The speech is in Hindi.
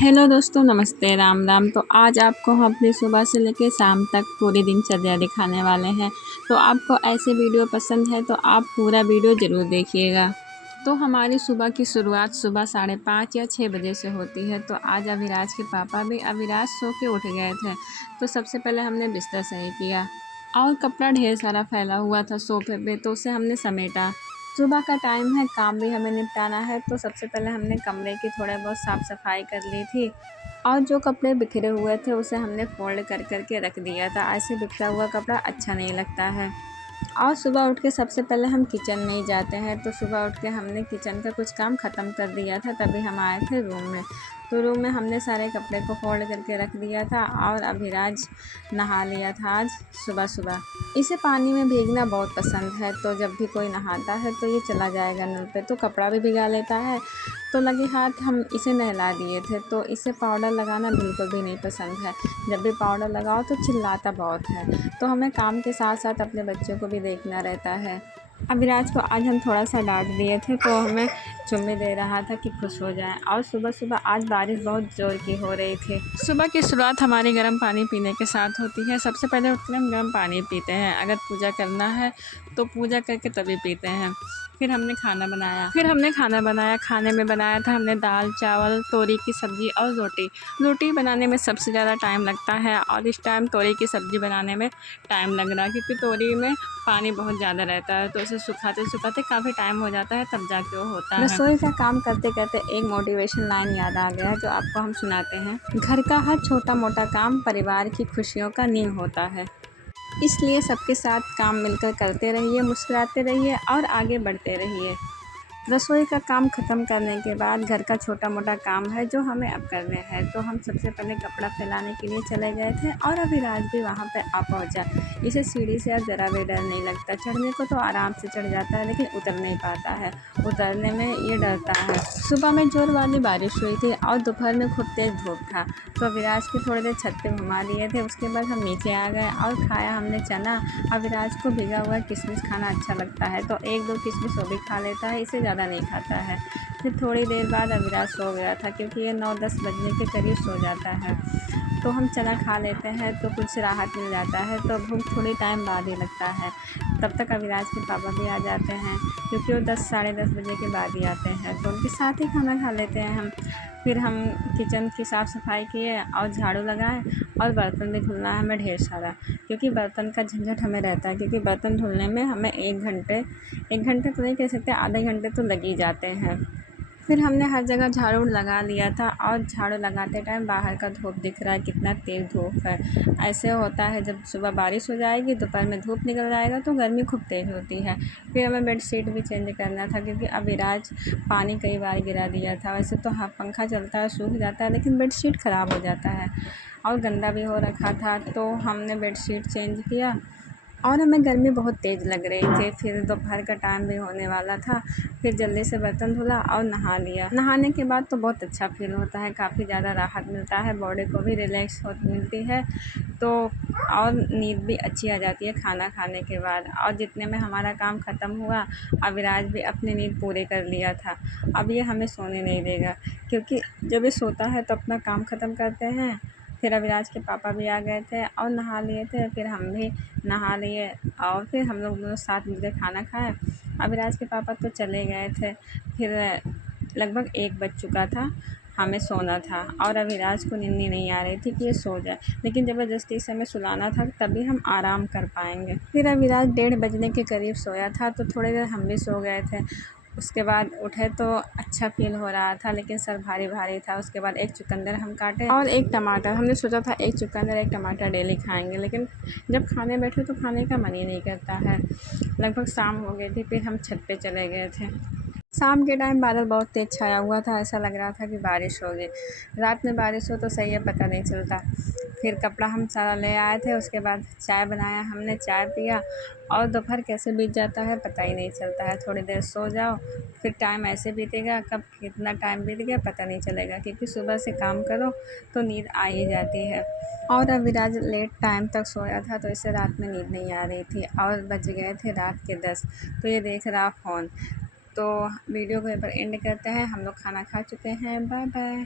हेलो दोस्तों, नमस्ते, राम राम। तो आज आपको हम अपनी सुबह से लेकर शाम तक पूरी दिनचर्या दिखाने वाले हैं। तो आपको ऐसे वीडियो पसंद है तो आप पूरा वीडियो ज़रूर देखिएगा। तो हमारी सुबह की शुरुआत सुबह 5:30 या 6 बजे से होती है। तो आज अभिराज के पापा भी अभिराज सो के उठ गए थे। तो सबसे पहले हमने बिस्तर सही किया और कपड़ा ढेर सारा फैला हुआ था सोफे पे, तो उसे हमने समेटा। सुबह का टाइम है, काम भी हमें निपटाना है, तो सबसे पहले हमने कमरे की थोड़ा बहुत साफ़ सफाई कर ली थी और जो कपड़े बिखरे हुए थे उसे हमने फ़ोल्ड कर कर के रख दिया था। ऐसे बिखरा हुआ कपड़ा अच्छा नहीं लगता है। और सुबह उठ के सबसे पहले हम किचन में ही जाते हैं। तो सुबह उठ के हमने किचन का कुछ काम ख़त्म कर दिया था, तभी हम आए थे रूम में। तो रूम में हमने सारे कपड़े को फ़ोल्ड करके रख दिया था और अभिराज नहा लिया था आज सुबह सुबह। इसे पानी में भीगना बहुत पसंद है, तो जब भी कोई नहाता है तो ये चला जाएगा नल पे, तो कपड़ा भी भिगा लेता है। तो लगे हाथ हम इसे नहला दिए थे। तो इसे पाउडर लगाना बिल्कुल भी नहीं पसंद है। जब भी पाउडर लगाओ तो चिल्लाता बहुत है। तो हमें काम के साथ साथ अपने बच्चों को भी देखना रहता है। अभिराज को आज हम थोड़ा सा डांट दिए थे, तो हमें चुम्मी दे रहा था कि खुश हो जाए। और सुबह सुबह आज बारिश बहुत ज़ोर की हो रही थी। सुबह की शुरुआत हमारी गर्म पानी पीने के साथ होती है। सबसे पहले उठकर हम गर्म पानी पीते हैं। अगर पूजा करना है तो पूजा करके तभी पीते हैं। फिर हमने खाना बनाया। खाने में बनाया था हमने दाल चावल, तोरी की सब्ज़ी और रोटी बनाने में सबसे ज़्यादा टाइम लगता है। और इस टाइम तोरी की सब्ज़ी बनाने में टाइम लग रहा है, क्योंकि तोरी में पानी बहुत ज़्यादा रहता है, तो उसे सुखाते सुखाते काफ़ी टाइम हो जाता है, तब जाके वो होता है। रसोई का काम करते करते एक मोटिवेशन लाइन याद आ गया, जो आपको हम सुनाते हैं। घर का हर छोटा मोटा काम परिवार की खुशियों का नींव होता है, इसलिए सबके साथ काम मिलकर करते रहिए, मुस्कुराते रहिए और आगे बढ़ते रहिए। रसोई का काम ख़त्म करने के बाद घर का छोटा मोटा काम है जो हमें अब करने हैं। तो हम सबसे पहले कपड़ा फैलाने के लिए चले गए थे और अभिराज भी वहाँ पे आ पहुँचा। इसे सीढ़ी से अब ज़रा भी डर नहीं लगता। चढ़ने को तो आराम से चढ़ जाता है, लेकिन उतर नहीं पाता है। उतरने में ये डरता है। सुबह में जोर वाली बारिश हुई थी और दोपहर में खूब तेज़ धूप था। तो अभिराज को थोड़ी देर छत पे घुमा लिए थे। उसके बाद हम नीचे आ गए और खाया हमने चना। अभिराज को भिगा हुआ किशमिश खाना अच्छा लगता है, तो 1-2 किशमिश वो भी खा लेता है, इसे ज़्यादा नहीं खाता है। फिर थोड़ी देर बाद अभिराज सो गया था, क्योंकि ये 9-10 बजने के करीब सो जाता है। तो हम चना खा लेते हैं तो कुछ राहत मिल जाता है, तो भूख थोड़ी टाइम बाद ही लगता है। तब तक अभिराज के पापा भी आ जाते हैं, क्योंकि वो 10 साढ़े 10 बजे के बाद ही आते हैं, तो उनके साथ ही खाना खा लेते हैं हम। फिर हम किचन की साफ़ सफाई किए और झाड़ू लगाए, और बर्तन भी धुलना है हमें ढेर सारा, क्योंकि बर्तन का झंझट हमें रहता है। क्योंकि बर्तन धुलने में हमें 1 घंटे तो नहीं कह सकते, आधे घंटे तो लग ही जाते हैं। फिर हमने हर जगह झाड़ू लगा लिया था, और झाड़ू लगाते टाइम बाहर का धूप दिख रहा है, कितना तेज़ धूप है। ऐसे होता है जब सुबह बारिश हो जाएगी, दोपहर में धूप निकल जाएगा, तो गर्मी खूब तेज़ होती है। फिर हमें बेडशीट भी चेंज करना था, क्योंकि अभिराज पानी कई बार गिरा दिया था। वैसे तो हाँ, पंखा चलता है, सूख जाता है, लेकिन बेडशीट ख़राब हो जाता है और गंदा भी हो रखा था। तो हमने बेडशीट चेंज किया, और हमें गर्मी बहुत तेज़ लग रही थी। फिर दोपहर का टाइम भी होने वाला था। फिर जल्दी से बर्तन धुला और नहा लिया। नहाने के बाद तो बहुत अच्छा फ़ील होता है, काफ़ी ज़्यादा राहत मिलता है, बॉडी को भी रिलैक्स हो मिलती है। तो और नींद भी अच्छी आ जाती है खाना खाने के बाद। और जितने में हमारा काम ख़त्म हुआ, अविराज भी अपनी नींद पूरी कर लिया था। अब ये हमें सोने नहीं देगा, क्योंकि जब ये सोता है तो अपना काम ख़त्म करते हैं। फिर अविराज के पापा भी आ गए थे और नहा लिए थे। फिर हम भी नहा लिए और फिर हम लोग दोनों साथ मिलकर खाना खाए। अविराज के पापा तो चले गए थे। फिर लगभग 1 बज चुका था, हमें सोना था, और अविराज को नींद नहीं आ रही थी कि ये सो जाए, लेकिन ज़बरदस्ती से हमें सुलाना था, तभी हम आराम कर पाएंगे। फिर अविराज 1:30 बजने के करीब सोया था, तो थोड़ी देर हम भी सो गए थे। उसके बाद उठे तो अच्छा फ़ील हो रहा था, लेकिन सर भारी भारी था। उसके बाद 1 चुकंदर हम काटे और 1 टमाटर। हमने सोचा था 1 चुकंदर 1 टमाटर डेली खाएंगे, लेकिन जब खाने बैठे तो खाने का मन ही नहीं करता है। लगभग शाम हो गई थी, फिर हम छत पे चले गए थे। शाम के टाइम बादल बहुत तेज़ छाया हुआ था, ऐसा लग रहा था कि बारिश होगी। रात में बारिश हो तो सही है, पता नहीं चलता। फिर कपड़ा हम सारा ले आए थे। उसके बाद चाय बनाया हमने, चाय पिया, और दोपहर कैसे बीत जाता है पता ही नहीं चलता है। थोड़ी देर सो जाओ, फिर टाइम ऐसे बीतेगा, कब कितना टाइम बीत गया पता नहीं चलेगा, क्योंकि सुबह से काम करो तो नींद आ ही जाती है। और अविराज लेट टाइम तक सोया था, तो इससे रात में नींद नहीं आ रही थी, और बज गए थे रात के 10। तो ये देख रहा फ़ोन। तो वीडियो को यहाँ पर एंड करते हैं। हम लोग खाना खा चुके हैं। Bye bye.